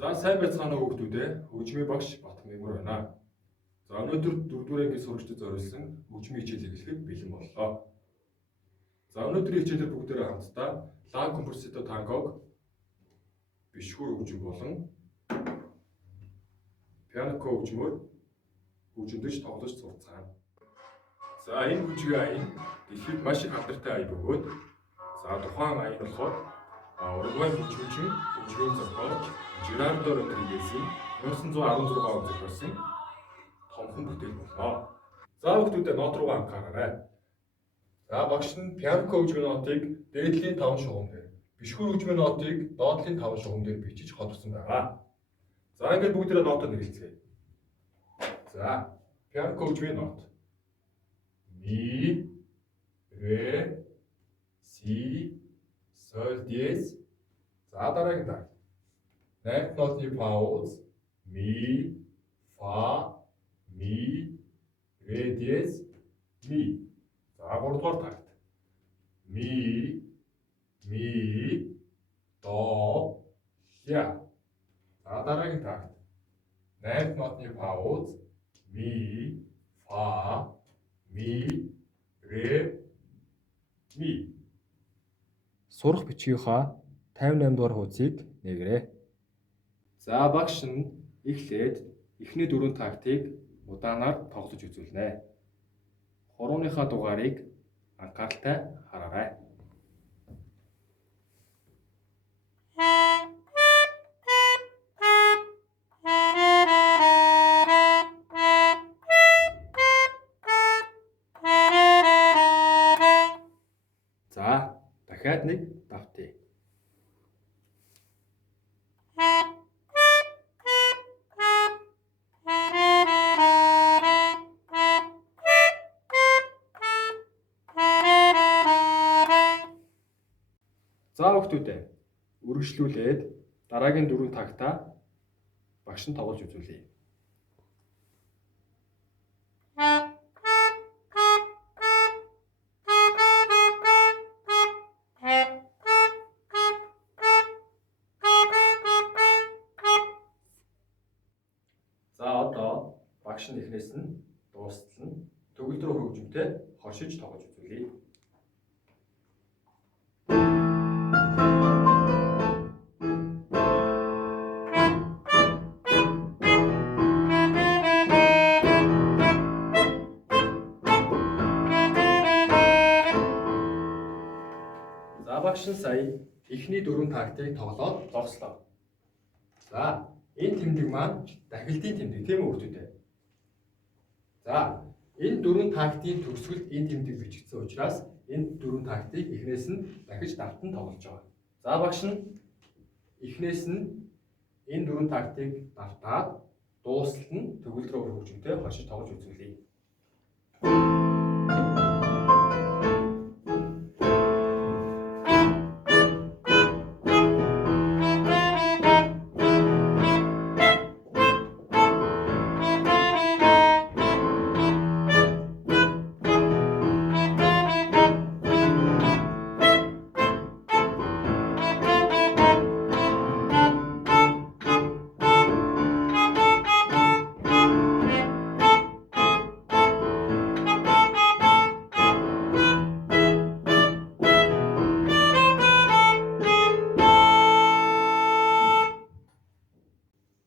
За сайн байцгаана уу хүүхдүүдээ. Хөгжмийн багш Батмэмэр байна. За өнөөдөр 4-р ангийн сурагчдад зориулсан хөгжмийн хичээлийг эхлэхэд бэлэн боллоо. За өнөөдрийн хичээлээр бүгдээрээ хамтдаа ла композито тангог бишгүүр хөгжим болон пианоко хөгжмөөр хөгжимдөж тоглож сурцгаана. За энэ хөгжмийн аян дэлхийд маш их алдартай аян бөгөөд за тухайн аян болохоор Уругвай хөгжимчин хөгжмийн зохиолч Жерардо Родригесийн 1916 онд зохиосон томхон бүтээл болно. За хүүхдүүдээ нот руугаа анхаараарай. За багш нь пианоко хөгжмийн нотыг дээдлийн 5 шугам дээр, бишгүүр хөгжмийн нотыг доотлын 5 шугам дээр бичиж холбосон байгаа. За ингээд бүгдээрээ нотод нэрлэцгээе. За пианоко хөгжмийн нот. Ми, ре, си, соль диез. За дараагийн таг. 8 нотны пауз. Ми, фа, ми, ре диез, ми. За 3 дугаар такт. Ми, до, ля. За дараагийн такт. 8 нотны пауз. Ми, фа, ми, ре, ми. Сурах бичгийнхаа 58 дугаар хуудсыг нээгээрэй. За багш нь эхлээд эхний 4 тактыг удаанаар тоглож үзүүлнэ. Хурууныхаа дугаарыг анхааралтай хараарай. За дахиад нэг давтъя. За хүүхдүүдээ үргэлжлүүлээд дараагийн 4 тактаа багш нь тоглож үзүүлье. За одоо багш нь эхнээс нь дуустал нь төгөл рүү хөгжимтэй хоршиж тоглож үзүүлье. За багш нь сая эхний 4 тактыг тоглоод зогслоо. За энэ тэмдэг маань дахилтын тэмдэг тийм үү хүүхдүүдээ. За энэ 4 тактийн төгсгөлд энэ тэмдэг бичигдсэн учраас энэ 4 тактыг эхнээс нь дахиж давтан тоглож байгаа. За багш нь эхнээс нь энэ 4 тактыг давтаад дуустал нь төгөл рүү хөгжимтэй хоршиж тоглож үзүүлье.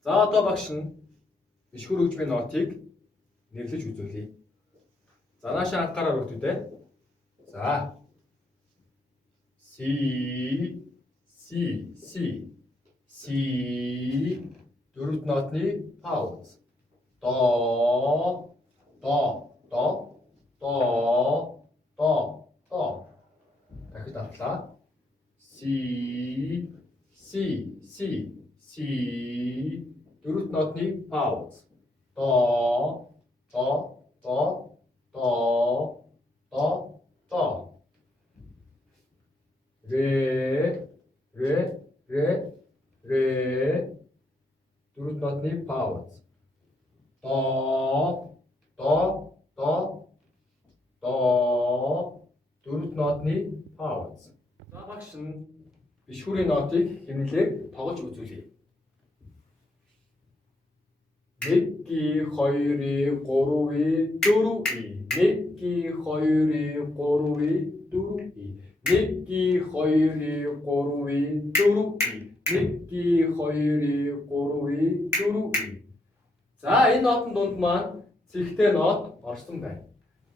За одоо багш нь бишгүүр хөгжмийн нотыг нэрлэж үзүүлье. За наашаа анхаараа хүүхдүүдээ. За си дөрөвд нотны пауз. До. Дахиж давтлаа. Си дөрөвд нотны пауз. До. Ре. Дөрөвд нотны пауз. До. Дөрөвд нотны пауз. За багш нь бишгүүрийн нотыг хэмнэлээр тоглож үзүүлье. 1, 2, 3, 4, 1, 2, 3, 4, 1, 2, 3, 4, 1. За энэ нотын дунд маань цэгтэй нот орсон байна.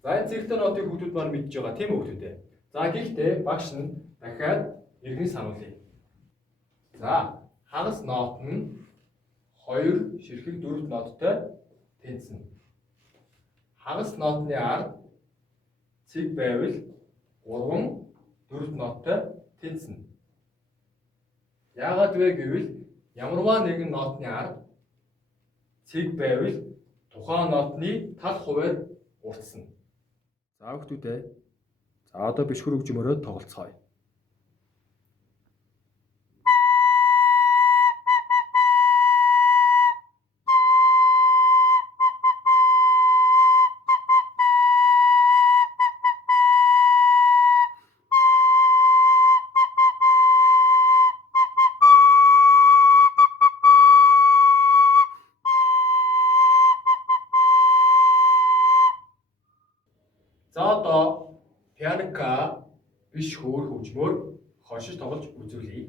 За энэ цэгтэй нотыг хүүхдүүд маань мэдж байгаа тийм үү хүүхдүүдээ. За гэхдээ багш нь дахиад иргэн сануулъя. За хагас нот нь 2 ширхэг 4 ноттой тэнцэнэ. Хагас нотны ард цэг байвал 3 4 ноттой тэнцэнэ. Яагаад вэ гэвэл ямарваа нэгэн нотны ард цэг байвал тухайн нотны тал хувиар уртсна. За хүүхдүүдээ. За одоо бишгүр хөгжмөөрөө тоглоцгоё. За одоо пианока биш хөөр хөгжмөөр хошиж тоглож үзүүлье.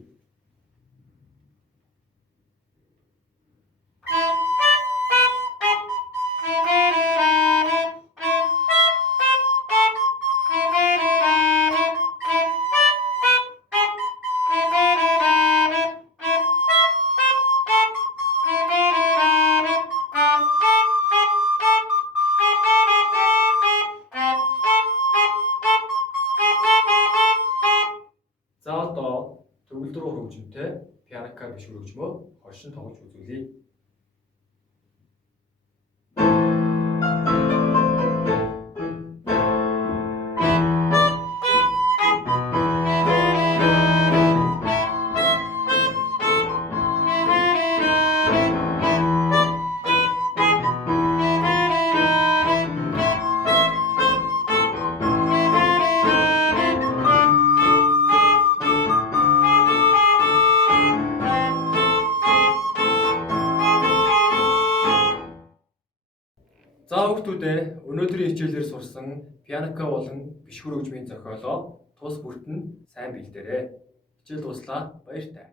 За одоо төгөл рүү хөгжмөнтэй пианока биш хөгжмөө хошин тоглож үзүүлье. За хүүхдүүдээ өнөөдрийн хичээлээр сурсан пианока болон бишгүр хөгжмийн зохиолоо тус бүрт нь сайн бэлдээрэй. Хичээл дуслаа. Баяртай.